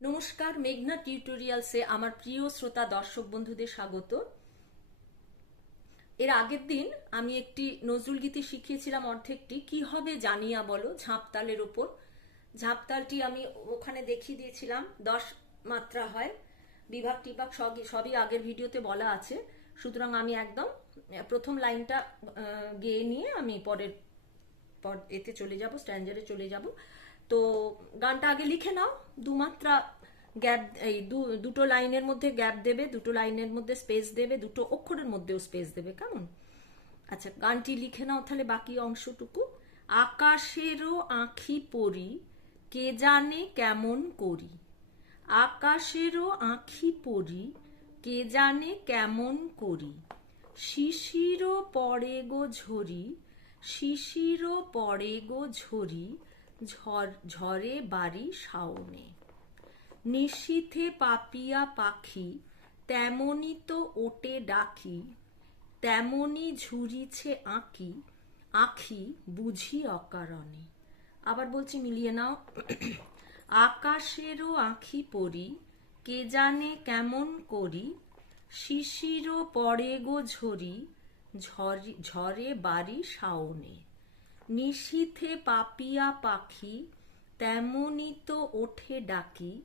নমস্কার, মেঘনা টিউটোরিয়ালসে আমার প্রিয় শ্রোতা দর্শক বন্ধুদের স্বাগত। এর আগের দিন আমি একটি নজরুল গীতি শিখিয়েছিলাম অর্ধেকটি। কি হবে জানিয়া বলো ঝাঁপতালের ওপর। ঝাঁপতালটি আমি ওখানে দেখিয়ে দিয়েছিলাম। দশ মাত্রা হয়। বিভাগ টিভাগ সবই সবই আগের ভিডিওতে বলা আছে। সুতরাং আমি একদম, প্রথম লাইনটা গেয়ে নিয়ে আমি পরের, পর এতে চলে যাব, স্ট্যান্ডারে চলে যাব। তো গানটা আগে লিখে নাও, দুমাত্রা গ্যাপ, এই দুটো লাইনের মধ্যে গ্যাপ দেবে, দুটো লাইনের মধ্যে স্পেস দেবে, দুটো অক্ষরের মধ্যেও স্পেস দেবে, কেমন? আচ্ছা গানটি লিখে নাও তাহলে বাকি অংশটুকু। আকাশেরও আঁখি পড়ি কে জানে কেমন করি। আকাশেরও আঁখি পড়ি কে জানে কেমন করি। শিশিরও পড়ে গো ঝরি, শিশিরও পড়ে গো ঝরি ঝড় ঝরে বাড়ি শাওনে। নিশীথে পাপিয়া পাখি, তেমনি তো ওটে ডাকি, তেমনি ঝুরিছে আঁকি, আঁখি বুঝি অকারণে। আবার বলছি মিলিয়ে নাও, আকাশেরও আঁখি পড়ি, কে জানে কেমন করি, শিশিরও পড়ে গো ঝরি ঝরি বাড়ি শাওনে। নিশীথে পাপিয়া পাখি, তেমনি তো ওঠে ডাকি,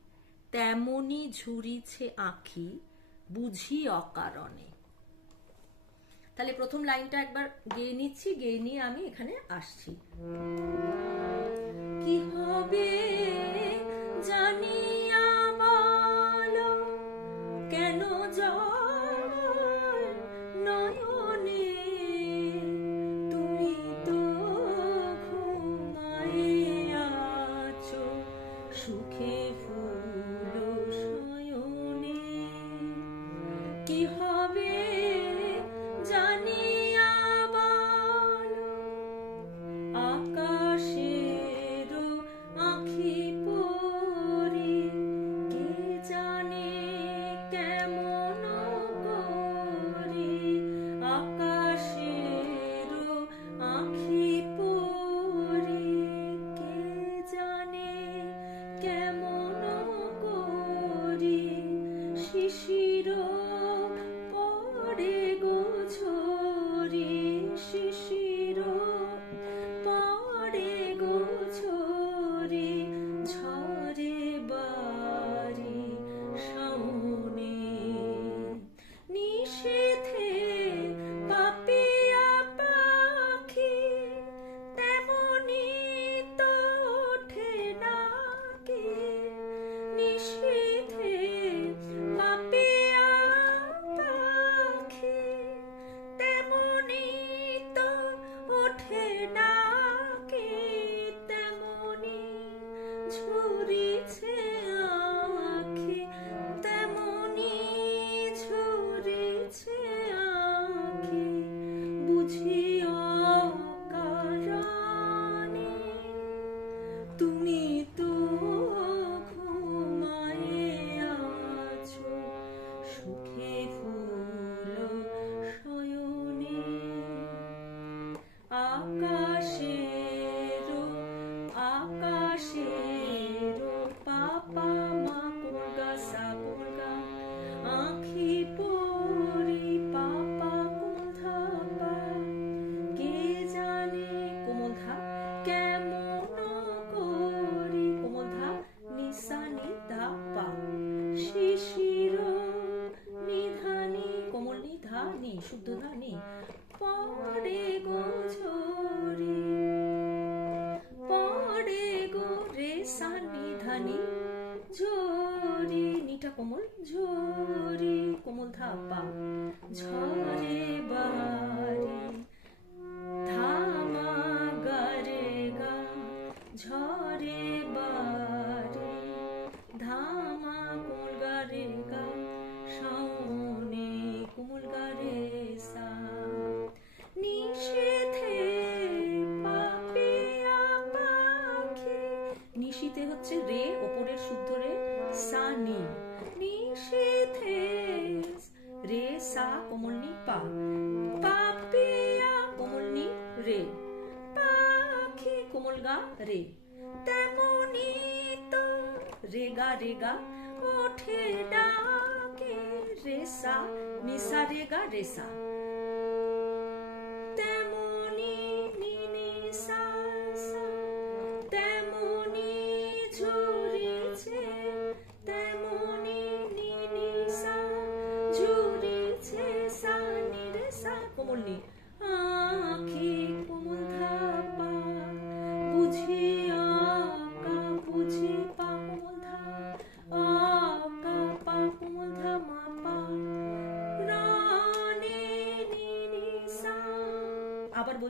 তেমনি ঝুরিছে আঁখি, বুঝি অকারণে। তাহলে প্রথম লাইনটা একবার গেয়ে নিচ্ছি, গেয়ে নিয়ে আমি এখানে আসছি। কি হবে Okay. care. ঝরি নিটা কোমল ঝরি গা রে। তেমনি তো রেগা রেগা ওঠে ডাকে রেসা নিসা রেগা রেসা।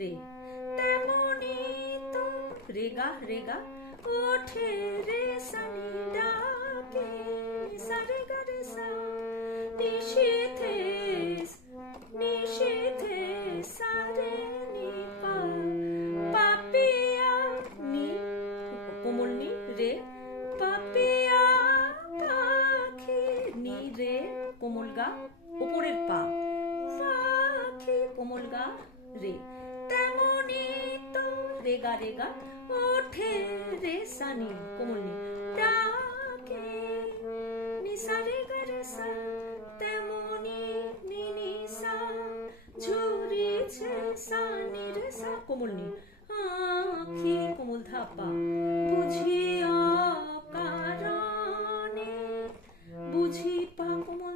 রে। তেমনি তো রে গা রে গা, ওঠে রে সানি ডাকে সা রে গা রে সা, নিষেধে নিষেধে সা রে নি পা পাপিয়া নি কোমল নি রে। পাপিয়া পাখি নি রে, কোমল গা উপরের পা। পাখি কোমল গা রে। রে গা রে গা ওঠে রে সানি কোমল নি ডাকে নি সা রে গা রে সা তেমনি নি নি সা ঝুরিছে সা নি রে সা কোমল নি আখি কোমল ধাপা বুঝিয়া কারণে বুঝি পা কোমল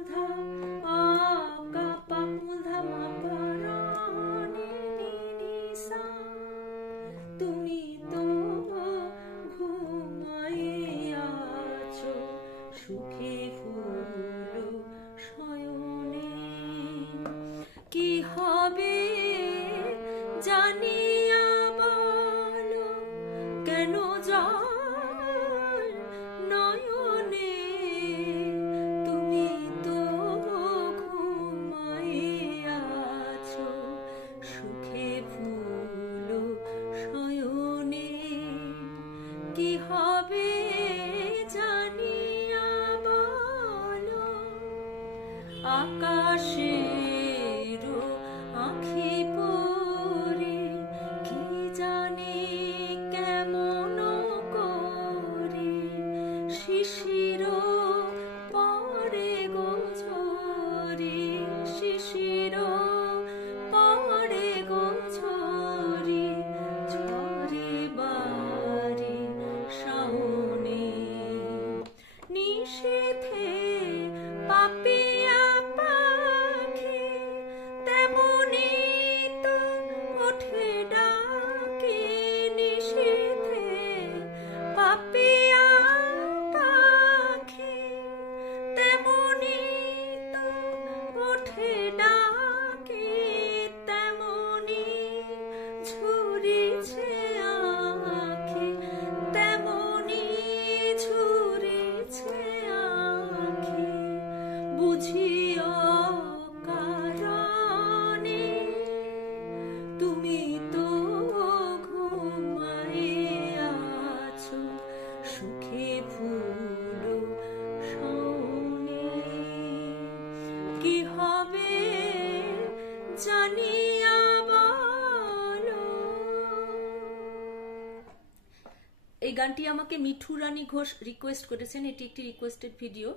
এই গানটি আমাকে মিঠু রানী ঘোষ রিকোয়েস্ট করেছেন। এটি একটি রিকোয়েস্টেড ভিডিও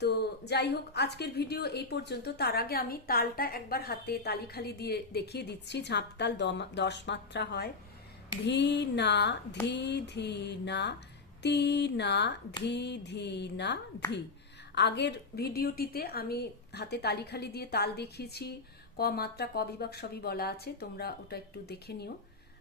তো যাই হোক, আজকের ভিডিও এই পর্যন্ত। তার আগে আমি তালটা একবার হাতে তালি খালি দিয়ে দেখিয়ে দিচ্ছি। ঝাঁপতাল দম- দশ মাত্রা হয়। ধি না, ধি ধি না, তি না, ধি ধি না, ধি। আগের ভিডিওটিতে আমি হাতে তালিখালি দিয়ে তাল দেখিয়েছি। ক মাত্রা, ক বিভাগ সবই বলা আছে। তোমরা ওটা একটু দেখে নিও।